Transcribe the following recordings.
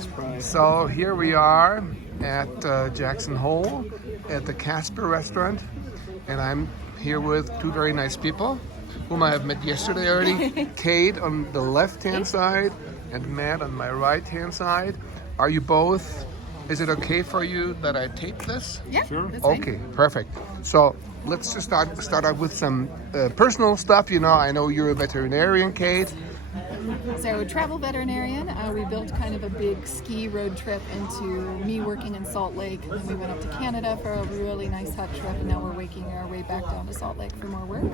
Thanks, Brian. So here we are at Jackson Hole at the Casper restaurant, and I'm here with two very nice people whom I have met yesterday already. Kate on the left-hand side and Matt on my right-hand side. Are you both, is it okay for you that I tape this? Yeah, Sure. that's fine. Okay, perfect. So let's just start out with some personal stuff. You know, I know you're a veterinarian, Kate. So, travel veterinarian, we built kind of a big ski road trip into me working in Salt Lake. And then we went up to Canada for a really nice hot trip, and now we're making our way back down to Salt Lake for more work.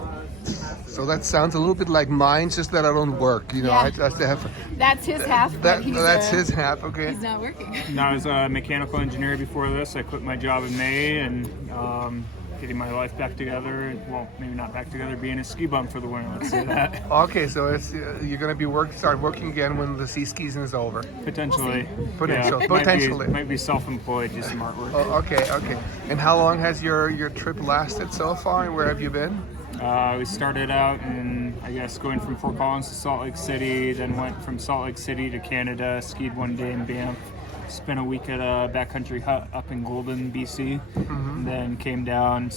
So that sounds a little bit like mine, just that I don't work. You know, Yeah. I just have That's his half, but that's his half. Okay. he's not working. I was a mechanical engineer before this. I quit my job in May and getting my life back together. Well, maybe not back together, being a ski bum for the winter, let's say that. Okay, so it's, you're going to start working again when the ski season is over. Potentially. Potentially. Might be self-employed, do some artwork. Oh, okay. And how long has your trip lasted so far, and where have you been? We started out in, I guess, going from Fort Collins to Salt Lake City, then went from Salt Lake City to Canada, skied one day in Banff, spent a week at a backcountry hut up in Golden, BC, and then came down,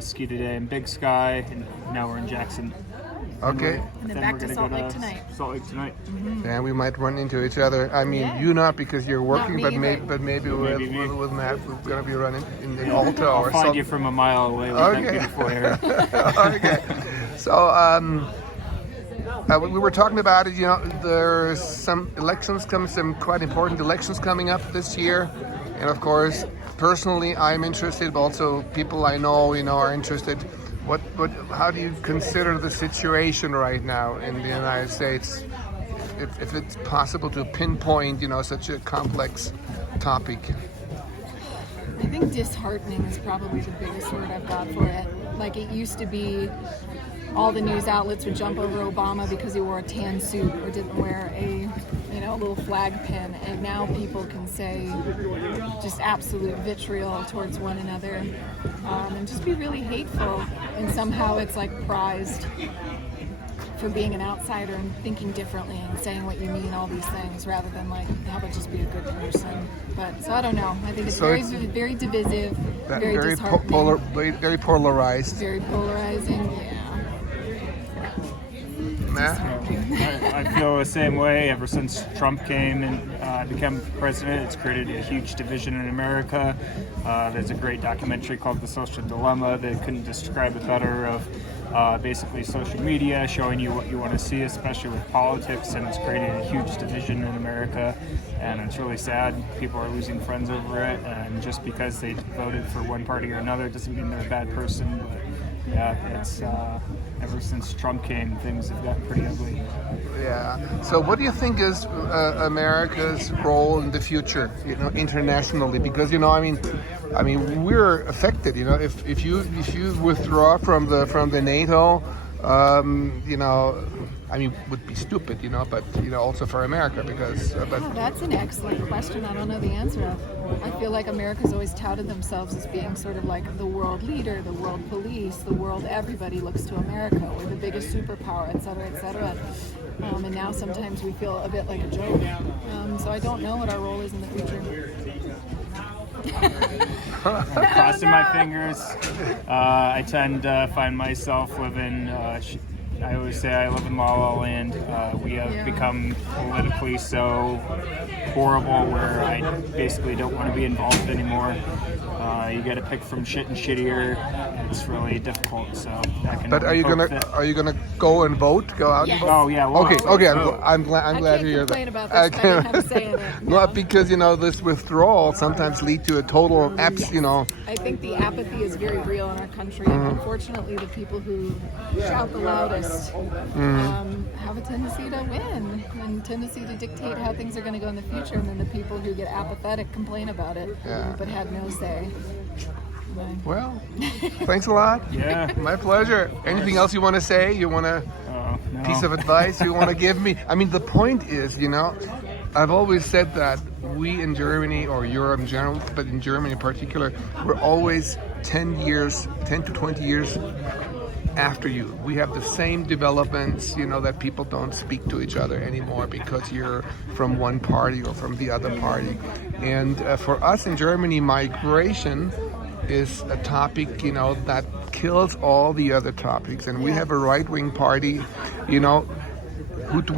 skied a day in Big Sky, and now we're in Jackson. Okay. And then Then back we're to gonna Salt go Lake to tonight. Salt Lake tonight. And we might run into each other. I mean, Yeah. you not because you're working, me, but but- maybe Maybe me. with Matt, we're going to be running in the Alta I'll or find something. you from a mile away with that Okay. beautiful hair. Okay. So, we were talking about it. You know, there's some quite important elections coming up this year, and of course, personally, I'm interested. But also, people I know, are interested. How do you consider the situation right now in the United States? If it's possible to pinpoint, such a complex topic. I think disheartening is probably the biggest word I've got for it. Like, it used to be all the news outlets would jump over Obama because he wore a tan suit or didn't wear a little flag pin, and now people can say just absolute vitriol towards one another, and just be really hateful, and somehow it's like prized for being an outsider and thinking differently and saying what you mean, all these things, rather than like, how about just be a good person. But so I don't know. I think it's So very, it's- very divisive, very very disheartening, very polarized. very polarizing. Yeah. Matt? I feel the same way. Ever since Trump came and became president, it's created a huge division in America. There's a great documentary called The Social Dilemma that couldn't describe it better, of basically social media showing you what you want to see, especially with politics, and it's created a huge division in America, and it's really sad. People are losing friends over it, and just because they voted for one party or another doesn't mean they're a bad person. But yeah, it's ever since Trump came, things have gotten pretty ugly. Yeah. So, what do you think is America's role in the future? Internationally, because I mean, we're affected. If you withdraw from the NATO, would be stupid. But also for America, because. Oh, that's an excellent question. I don't know the answer of. I feel like America's always touted themselves as being sort of like the world leader, the world police, the world everybody looks to America. We're the biggest superpower, et cetera, et cetera. And now sometimes we feel a bit like a joke. So I don't know what our role is in the future. I'm crossing my fingers. I tend to find myself living. I always say I live in La La Land. We have become politically so horrible where I basically don't want to be involved anymore. You got to pick from shit and shittier. It's really difficult. So I can. But are you gonna go and vote? Go out and Yes. vote? Oh yeah. Well, Okay. so- I'm glad to hear that. I can't complain about this, but I didn't have a say in it. No, because this withdrawal sometimes lead to a total abs. I think the apathy is very real in our country, and unfortunately, the people who shout the loudest have a tendency to win and tendency to dictate how things are going to go in the future, and then the people who get apathetic complain about it, Yeah. but had no say. Well, thanks a lot. Yeah. My pleasure. Anything else you want to say? You want a No. piece of advice you want to give me? I mean, the point is, I've always said that we in Germany, or Europe in general, but in Germany in particular, we're always 10 to 20 years after you. We have the same developments, you know, that people don't speak to each other anymore because you're from one party or from the other party. And for us in Germany, migration is a topic, you know, that kills all the other topics. And we have a right-wing party, you know,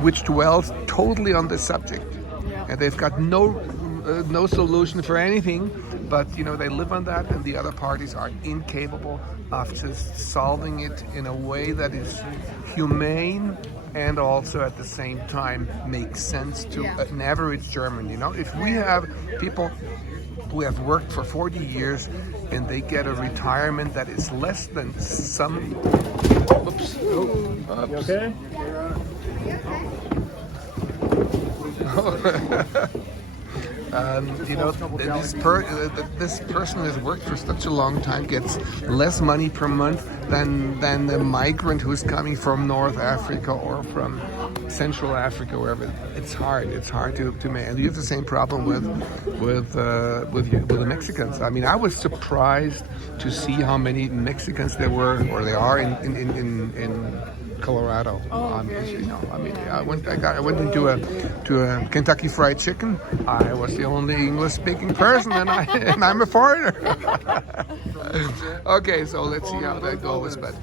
which dwells totally on this subject. And they've got no solution for anything, but you know, they live on that, and the other parties are incapable of just solving it in a way that is humane and also at the same time makes sense to an average German. You know, if we have people who have worked for 40 years and they get a retirement that is less than some... Oops. Oh, oops. Okay. You know, this person has worked for such a long time gets less money per month than the migrant who's coming from North Africa or from Central Africa, wherever. It's hard to make. And you have the same problem with the Mexicans. I mean, I was surprised to see how many Mexicans there were, or there are in Colorado. You know, I mean, I went into a Kentucky Fried Chicken. I was the only English-speaking person, and I'm a foreigner. Okay, so let's see how that goes, but.